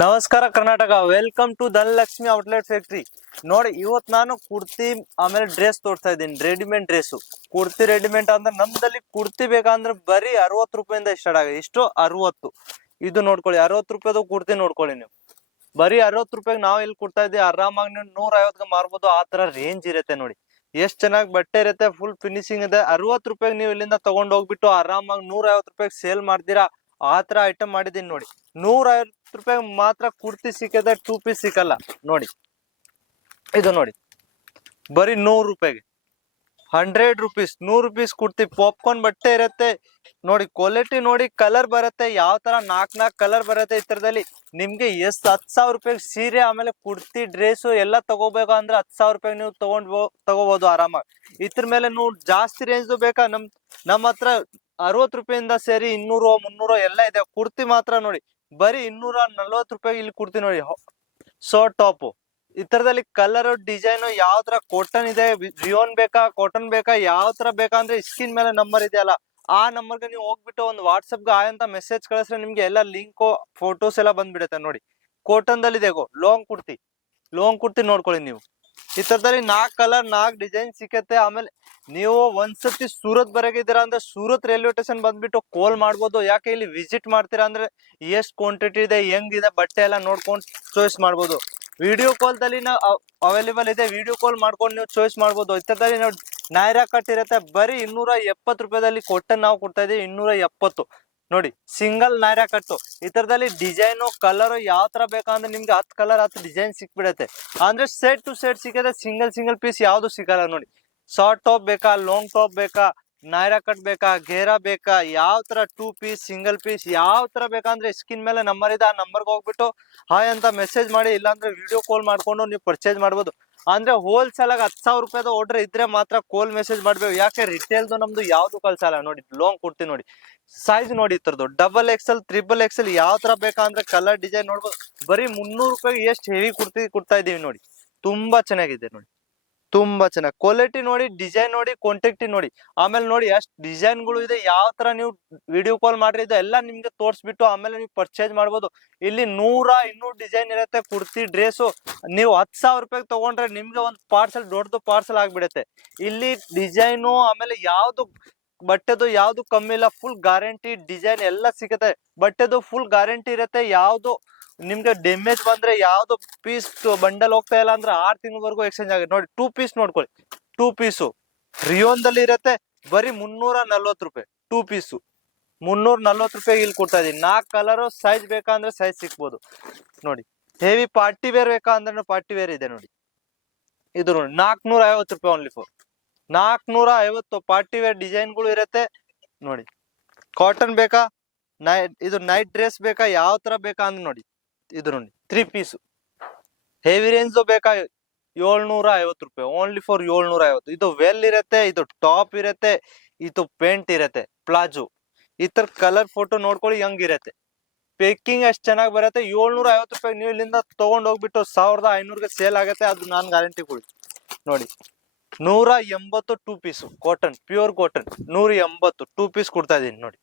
ನಮಸ್ಕಾರ Karnataka, welcome to Dhanalakshmi outlet factory. ನೋಡಿ, ಇವತ್ತು ನಾನು ಕುರ್ತಿ ಆಮೇಲೆ ಡ್ರೆಸ್ ತೋರಿಸ್ತಾ ಇದ್ದೀನಿ. ರೆಡಿಮೇಡ್ ಡ್ರೆಸ್, ಕುರ್ತಿ ರೆಡಿಮೇಡ್ ಅಂದ್ರೆ ನಮ್ದಲ್ಲಿ ಕುರ್ತಿ ಬೇಕಂದ್ರೆ ಬರೀ 60 ರೂಪಾಯಿಂದ ಸ್ಟಾರ್ಟ್ ಆಗಿದೆ. ಇಷ್ಟು 60. ಇದು ನೋಡ್ಕೊಳ್ಳಿ, 60 ರೂಪಾಯಿದು ಕುರ್ತಿ ನೋಡ್ಕೊಳ್ಳಿ ನೀವು. ಬರೀ 60 ರೂಪಾಯಿಗೆ ನಾವು ಇಲ್ಲಿ ಕೊಡ್ತಾ ಇದ್ದೀವಿ. ಆರಾಮಾಗಿ ನೀವು 150ಗೆ ಮಾರ್ಬೋದು. ಆ ತರ ರೇಂಜ್ ಇರುತ್ತೆ ನೋಡಿ. ಎಷ್ಟ್ ಚೆನ್ನಾಗಿ ಬಟ್ಟೆ ಇರುತ್ತೆ, ಫುಲ್ ಫಿನಿಶಿಂಗ್ ಇದೆ. 60 ರೂಪಾಯಿಗೆ ನೀವು ಇಲ್ಲಿಂದ ತಗೊಂಡ್ ಹೋಗ್ಬಿಟ್ಟು ಆರಾಮಾಗಿ 150 ರೂಪಾಯಿಗೆ ಸೇಲ್ ಮಾಡ್ತೀರಾ. ಆ ತರ ಐಟಮ್ ಮಾಡಿದೀನಿ ನೋಡಿ. 150 ರೂಪಾಯಿ ಮಾತ್ರ ಕುರ್ತಿ ಸಿಕ್ಕದೆ, 2 ಪೀಸ್ ಸಿಕ್ಕಲ್ಲ ನೋಡಿ. ಇದು ನೋಡಿ, ಬರೀ 100 ರೂಪಾಯಿಗೆ 100 ರೂಪೀಸ್, 100 ರೂಪೀಸ್ ಕುರ್ತಿ. ಪಾಪ್ಕಾರ್ನ್ ಬಟ್ಟೆ ಇರುತ್ತೆ ನೋಡಿ. ಕ್ವಾಲಿಟಿ ನೋಡಿ, ಕಲರ್ ಬರುತ್ತೆ ಯಾವ ತರ 4 ಕಲರ್ ಬರುತ್ತೆ. ಈ ತರದಲ್ಲಿ ನಿಮ್ಗೆ 10,000 ರೂಪಾಯಿ ಸೀರೆ ಆಮೇಲೆ ಕುರ್ತಿ ಡ್ರೆಸ್ ಎಲ್ಲ ತಗೋಬೇಕು ಅಂದ್ರೆ 10,000 ರೂಪಾಯಿ ನೀವು ತಗೋಬಹುದು ಆರಾಮಾಗಿ. ಇದ್ರ ಮೇಲೆ ನೀವು ಜಾಸ್ತಿ ರೇಂಜ್ ಬೇಕಾ, ನಮ್ಮ ಹತ್ರ 60 ರೂಪಾಯಿಂದ ಸೇರಿ 200 300 ಎಲ್ಲ ಇದೆ. ಕುರ್ತಿ ಮಾತ್ರ ನೋಡಿ ಬರೀ 240 ರೂಪಾಯಿ ಇಲ್ಲಿ ಕುರ್ತಿ ನೋಡಿ. ಶಾರ್ಟ್ ಟಾಪ್ ಈ ತರದಲ್ಲಿ ಕಲರ್ ಡಿಸೈನ್ ಯಾವ ತರ ಕಾಟನ್ ಇದೆ, ರಿಯೋನ್ ಬೇಕಾ ಕಾಟನ್ ಬೇಕಾ ಯಾವ ತರ ಬೇಕಾ ಅಂದ್ರೆ ಸ್ಕ್ರೀನ್ ಮೇಲೆ ನಂಬರ್ ಇದೆಯಲ್ಲ, ಆ ನಂಬರ್ಗೆ ನೀವು ಹೋಗ್ಬಿಟ್ಟು ಒಂದು ವಾಟ್ಸಪ್ಗೆ ಅಂತ ಮೆಸೇಜ್ ಕಳಿಸ್ರೆ ನಿಮ್ಗೆ ಎಲ್ಲ ಲಿಂಕ್ ಫೋಟೋಸ್ ಎಲ್ಲ ಬಂದ್ಬಿಡುತ್ತೆ ನೋಡಿ. ಕಾಟನ್ ದಲ್ಲಿ ಇದೆ ಲಾಂಗ್ ಕುರ್ತಿ ನೋಡ್ಕೊಳ್ಳಿ ನೀವು. ಈ ತರದಲ್ಲಿ 4 ಕಲರ್ 4 ಡಿಸೈನ್ ಸಿಕ್ಕತ್ತೆ. ಆಮೇಲೆ ನೀವು ಒಂದ್ಸತಿ ಸೂರತ್ ಬರಗಿದ್ದೀರಾ ಅಂದ್ರೆ ಸೂರತ್ ರೈಲ್ವೆ ಸ್ಟೇಷನ್ ಬಂದ್ಬಿಟ್ಟು ಕಾಲ್ ಮಾಡ್ಬೋದು. ಯಾಕೆ ಇಲ್ಲಿ ವಿಸಿಟ್ ಮಾಡ್ತೀರಾ ಅಂದ್ರೆ ಎಷ್ಟು ಕ್ವಾಂಟಿಟಿ ಇದೆ, ಹೆಂಗಿದೆ ಬಟ್ಟೆ ಎಲ್ಲ ನೋಡ್ಕೊಂಡು ಚಾಯ್ಸ್ ಮಾಡ್ಬೋದು. ವಿಡಿಯೋ ಕಾಲ್ ದಲ್ಲಿ ಅವೈಲೇಬಲ್ ಇದೆ, ವಿಡಿಯೋ ಕಾಲ್ ಮಾಡ್ಕೊಂಡು ನೀವು ಚಾಯ್ಸ್ ಮಾಡ್ಬೋದು. ಈ ತರದಲ್ಲಿ ನಾವು ನೈರಾ ಕಟ್ ಇರುತ್ತೆ, ಬರೀ 270 ರೂಪಾಯಿದಲ್ಲಿ ಕಾಟನ್ ನಾವು ಕೊಡ್ತಾ ಇದೀವಿ. 270 ನೋಡಿ, ಸಿಂಗಲ್ ನೈರಾ ಕಟ್ಟು. ಈ ತರದಲ್ಲಿ ಡಿಸೈನು ಕಲರ್ ಯಾವ ತರ ಬೇಕಂದ್ರೆ ನಿಮ್ಗೆ 10 ಕಲರ್ 10 ಡಿಸೈನ್ ಸಿಕ್ಬಿಡತ್ತೆ. ಅಂದ್ರೆ ಸೆಟ್ ಟು ಸೆಟ್ ಸಿಕ್ಕದೆ, ಸಿಂಗಲ್ ಪೀಸ್ ಯಾವ್ದು ಸಿಗಲ್ಲ ನೋಡಿ. ಶಾರ್ಟ್ ಟಾಪ್ ಬೇಕಾ, ಲಾಂಗ್ ಟಾಪ್ ಬೇಕಾ, ನೈರಾ ಕಟ್ ಬೇಕಾ, ಘೇರಾ ಬೇಕಾ, ಯಾವ ತರ 2 ಪೀಸ್ ಸಿಂಗಲ್ ಪೀಸ್ ಯಾವ ತರ ಬೇಕಂದ್ರೆ ಸ್ಕ್ರೀನ್ ಮೇಲೆ ನಂಬರ್ ಇದೆ, ಆ ನಂಬರ್ಗೆ ಹೋಗ್ಬಿಟ್ಟು ಹಾಯ್ ಅಂತ ಮೆಸೇಜ್ ಮಾಡಿ, ಇಲ್ಲಾಂದ್ರೆ ವಿಡಿಯೋ ಕಾಲ್ ಮಾಡ್ಕೊಂಡು ನೀವು ಪರ್ಚೇಸ್ ಮಾಡ್ಬೋದು. ಅಂದ್ರೆ ಹೋಲ್ಸೇಲ್ ಆಗಿ 10,000 ರೂಪಾಯಿದು ಆರ್ಡರ್ ಇದ್ರೆ ಮಾತ್ರ ಕಾಲ್ ಮೆಸೇಜ್ ಮಾಡ್ಬೇಕು. ಯಾಕೆ ರಿಟೇಲ್ದು ನಮ್ದು ಯಾವ್ದು ಕಳ್ಸಲ್ಲ ನೋಡಿ. ಲಾಂಗ್ ಕುರ್ತಿ ನೋಡಿ, ಸೈಜ್ ನೋಡಿ ಇತರದ್ದು XXL XXL ಯಾವ ತರ ಬೇಕಂದ್ರೆ ಕಲರ್ ಡಿಸೈನ್ ನೋಡ್ಬೋದು. ಬರೀ 300 ರೂಪಾಯಿ ಎಷ್ಟು ಹೆವಿ ಕುರ್ತಿ ಕೊಡ್ತಾ ಇದೀವಿ ನೋಡಿ. ತುಂಬಾ ಚೆನ್ನಾಗಿದೆ ನೋಡಿ, ತುಂಬಾ ಚೆನ್ನಾಗಿ ಕ್ವಾಲಿಟಿ ನೋಡಿ, ಡಿಸೈನ್ ನೋಡಿ, ಕ್ವಾಂಟಿಟಿ ನೋಡಿ. ಆಮೇಲೆ ನೋಡಿ ಎಷ್ಟು ಡಿಸೈನ್ ಗಳು ಇದೆ, ಯಾವ ತರ ನೀವು ವಿಡಿಯೋ ಕಾಲ್ ಮಾಡ್ರಿ ಇದು ಎಲ್ಲ ನಿಮ್ಗೆ ತೋರಿಸ್ಬಿಟ್ಟು ಆಮೇಲೆ ನೀವು ಪರ್ಚೇಸ್ ಮಾಡ್ಬೋದು. ಇಲ್ಲಿ 100-200 ಡಿಸೈನ್ ಇರುತ್ತೆ ಕುರ್ತಿ ಡ್ರೆಸ್. ನೀವು 10,000 ರೂಪಾಯಿ ತಗೊಂಡ್ರೆ ನಿಮ್ಗೆ ಒಂದು ಪಾರ್ಸಲ್, ದೊಡ್ಡದು ಪಾರ್ಸಲ್ ಆಗ್ಬಿಡುತ್ತೆ. ಇಲ್ಲಿ ಡಿಸೈನು ಆಮೇಲೆ ಯಾವ್ದು ಬಟ್ಟೆದು ಯಾವ್ದು ಕಮ್ಮಿ ಇಲ್ಲ, ಫುಲ್ ಗ್ಯಾರಂಟಿ ಡಿಸೈನ್ ಎಲ್ಲ ಸಿಗುತ್ತೆ. ಬಟ್ಟೆದು ಫುಲ್ ಗ್ಯಾರಂಟಿ ಇರುತ್ತೆ. ಯಾವ್ದು ನಿಮ್ಗೆ ಡ್ಯಾಮೇಜ್ ಬಂದ್ರೆ ಯಾವ್ದು ಪೀಸ್ ಬಂಡಲ್ ಹೋಗ್ತಾ ಇಲ್ಲ ಅಂದ್ರೆ 6 ತಿಂಗಳವರೆಗೂ ಎಕ್ಸ್ಚೇಂಜ್ ಆಗುತ್ತೆ ನೋಡಿ. 2 ಪೀಸ್ ನೋಡ್ಕೊಳ್ಳಿ, 2 ಪೀಸು ರಿಯೋನ್ ದಲ್ಲಿ ಇರುತ್ತೆ. ಬರೀ 340 ರೂಪಾಯಿ 2 ಪೀಸು. 340 ರೂಪಾಯಿ ಇಲ್ಲಿ ಕೊಡ್ತಾ ಇದೀನಿ. 4 ಕಲರ್ ಸೈಜ್ ಬೇಕಂದ್ರೆ ಸೈಜ್ ಸಿಕ್ಬೋದು ನೋಡಿ. ಹೆವಿ ಪಾರ್ಟಿ ವೇರ್ ಬೇಕಾ ಅಂದ್ರೆ ಪಾರ್ಟಿ ವೇರ್ ಇದೆ ನೋಡಿ. ಇದು ನೋಡಿ 450 ರೂಪಾಯಿ only for 450. Party wear design ಗಳು ಇರುತ್ತೆ ನೋಡಿ. ಕಾಟನ್ ಬೇಕಾ, ಇದು ನೈಟ್ ಡ್ರೆಸ್ ಬೇಕಾ, ಯಾವ ತರ ಬೇಕಾ ಅಂದ್ರೆ ನೋಡಿ. ಇದು ನೋಡಿ 3 ಪೀಸ್ ಹೆವಿ ರೇಂಜ್ ಬೇಕಾ, 750 ರೂಪಾಯಿ ಓನ್ಲಿ ಫಾರ್ 750. ಇದು ವೆಲ್ ಇರುತ್ತೆ, ಇದು ಟಾಪ್ ಇರುತ್ತೆ, ಇದು ಪೇಂಟ್ ಇರುತ್ತೆ, ಪ್ಲಾಜೋ. ಈ ತರ ಕಲರ್ ಫೋಟೋ ನೋಡ್ಕೊಳ್ಳಿ ಹೆಂಗಿರತ್ತೆ. ಪೇಕಿಂಗ್ ಎಷ್ಟು ಚೆನ್ನಾಗಿ ಬರುತ್ತೆ. 750 ರೂಪಾಯಿ ನೀವು ಇಲ್ಲಿಂದ ತಗೊಂಡ್ ಹೋಗ್ಬಿಟ್ಟು 1,500ಗೆ ಸೇಲ್ ಆಗುತ್ತೆ. ಅದು ನಾನು ಗ್ಯಾರಂಟಿ ಕೊಡಿ ನೋಡಿ. 180 2 piece cotton, pure cotton 180 2 piece ಕೊಡ್ತಾ ಇದೀನಿ ನೋಡಿ.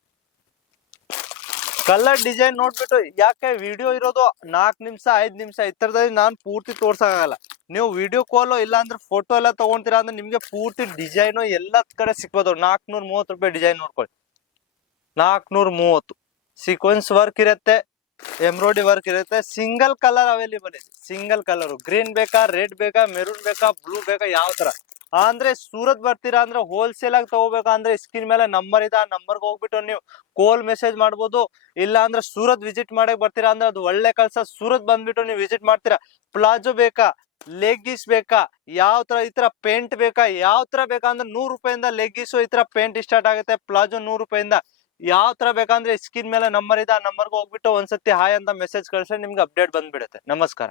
ಕಲರ್ ಡಿಸೈನ್ ನೋಡ್ಬಿಟ್ಟು, ಯಾಕೆ ವಿಡಿಯೋ ಇರೋದು 4 ನಿಮಿಷ 5 ನಿಮಿಷ, ಈ ತರದಲ್ಲಿ ನಾನು ಪೂರ್ತಿ ತೋರ್ಸಕ್ಕಾಗಲ್ಲ. ನೀವು ವಿಡಿಯೋ ಕಾಲ್ ಇಲ್ಲ ಅಂದ್ರೆ ಫೋಟೋ ಎಲ್ಲ ತಗೊಂತೀರಾ ಅಂದ್ರೆ ನಿಮ್ಗೆ ಪೂರ್ತಿ ಡಿಸೈನ್ ಎಲ್ಲ ಕಡೆ ಸಿಕ್ಬೋದು. 430 ರೂಪಾಯಿ ಡಿಸೈನ್ ನೋಡ್ಕೊಳ್ಳಿ, 430. ಸೀಕ್ವೆನ್ಸ್ ವರ್ಕ್ ಇರುತ್ತೆ, ಎಂಬ್ರಾಯ್ಡರಿ ವರ್ಕ್ ಇರುತ್ತೆ. ಸಿಂಗಲ್ ಕಲರ್ ಅವೈಲೇಬಲ್ ಇದೆ, ಸಿಂಗಲ್ ಕಲರ್. ಗ್ರೀನ್ ಬೇಕಾ, ರೆಡ್ ಬೇಕಾ, ಮೆರೂನ್ ಬೇಕಾ, ಬ್ಲೂ ಬೇಕಾ, ಯಾವ ತರ ಅಂದ್ರೆ ಸೂರತ್ ಬರ್ತೀರಾ ಅಂದ್ರೆ ಹೋಲ್ಸೇಲ್ ಆಗಿ ತಗೋಬೇಕಂದ್ರೆ ಸ್ಕ್ರೀನ್ ಮೇಲೆ ನಂಬರ್ ಇದೆ, ಆ ನಂಬರ್ಗೆ ಹೋಗ್ಬಿಟ್ಟು ನೀವು ಕಾಲ್ ಮೆಸೇಜ್ ಮಾಡ್ಬೋದು. ಇಲ್ಲ ಅಂದ್ರೆ ಸೂರತ್ ವಿಸಿಟ್ ಮಾಡಕ್ ಬರ್ತೀರಾ ಅಂದ್ರೆ ಅದು ಒಳ್ಳೆ ಕೆಲಸ. ಸೂರತ್ ಬಂದ್ಬಿಟ್ಟು ನೀವು ವಿಸಿಟ್ ಮಾಡ್ತೀರಾ. ಪ್ಲಾಜೋ ಬೇಕಾ, ಲೆಗ್ಗಿಸ್ ಬೇಕಾ, ಯಾವ ತರ ಈ ತರ ಪೇಂಟ್ ಬೇಕಾ, ಯಾವ ತರ ಬೇಕಾ ಅಂದ್ರೆ 100 ರೂಪಾಯಿಂದ ಲೆಗ್ಗಿಸ್ ಈ ತರ ಪೇಂಟ್ ಸ್ಟಾರ್ಟ್ ಆಗುತ್ತೆ. ಪ್ಲಾಜೋ 100 ರೂಪಾಯಿಂದ. ಯಾವ ತರ ಬೇಕಂದ್ರೆ ಸ್ಕ್ರೀನ್ ಮೇಲೆ ನಂಬರ್ ಇದೆ, ಆ ನಂಬರ್ಗೆ ಹೋಗ್ಬಿಟ್ಟು ಒಂದ್ಸತಿ ಹಾಯ್ ಅಂತ ಮೆಸೇಜ್ ಕಳಿಸ್ರೆ ನಿಮ್ಗೆ ಅಪ್ಡೇಟ್ ಬಂದ್ಬಿಡುತ್ತೆ. ನಮಸ್ಕಾರ.